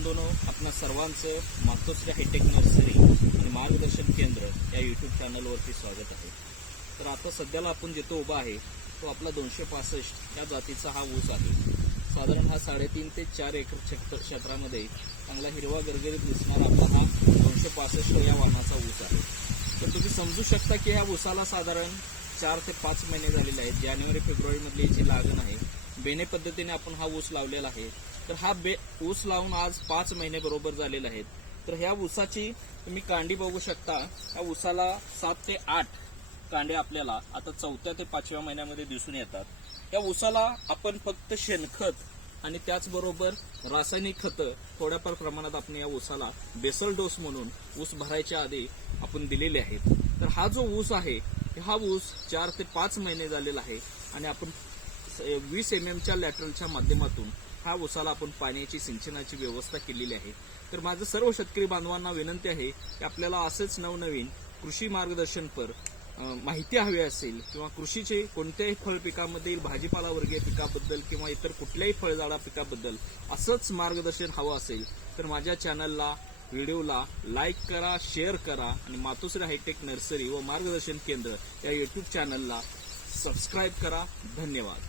बंधूंनो आपणा सर्वांचं मातोश्री hi tech nursery आणि मार्गदर्शन केंद्र या यूट्यूब चॅनलवरती स्वागत आहे. तर आता सध्याला आपण जिथं उभा आहे तो आपला दोनशे पासष्ट या जातीचा हा ऊस आहे. साधारण हा साडेतीन ते चार एकर क्षेत्र क्षेत्रामध्ये चांगला हिरवा गरगरीत दिसणारा आपला हा दोनशे पासष्ट या वाहनाचा ऊस आहे. तर तुम्ही समजू शकता की ह्या ऊसाला साधारण चार ते पाच महिने झालेले आहेत. जानेवारी फेब्रुवारीमधली जी लागण आहे. बेने पद्धतीने आपण हा ऊस लावलेला आहे. तर हा बे ऊस लावून आज पाच महिने बरोबर झालेला आहेत. तर ह्या ऊसाची तुम्ही कांडी बघू शकता. ह्या ऊसाला सात ते आठ कांडे आपल्याला आता चौथ्या ते पाचव्या महिन्यामध्ये दिसून येतात. या ऊसाला आपण फक्त शेणखत आणि त्याचबरोबर रासायनिक खतं थोड्याफार प्रमाणात आपण या ऊसाला बेसल डोस म्हणून ऊस भरायच्या आधी आपण दिलेले आहेत. तर हा जो ऊस आहे हा ऊस चार ते पाच महिने झालेला आहे आणि आपण वीस एम एमच्या लॅटरलच्या माध्यमातून हा उसाला आपण पाण्याची सिंचनाची व्यवस्था केलेली आहे. तर माझं सर्व शेतकरी बांधवांना विनंती आहे की आपल्याला असेच नवनवीन कृषी मार्गदर्शनपर माहिती हवी असेल किंवा कृषीचे कोणत्याही फळ पिकामधील भाजीपाला वर्गीय पिकाबद्दल किंवा इतर कुठल्याही फळझाडा पिकाबद्दल असंच मार्गदर्शन हवं असेल तर माझ्या चॅनलला व्हिडिओला लाईक करा शेअर करा आणि मातोश्री हायटेक नर्सरी व मार्गदर्शन केंद्र या यूट्यूब चॅनलला सबस्क्राईब करा. धन्यवाद.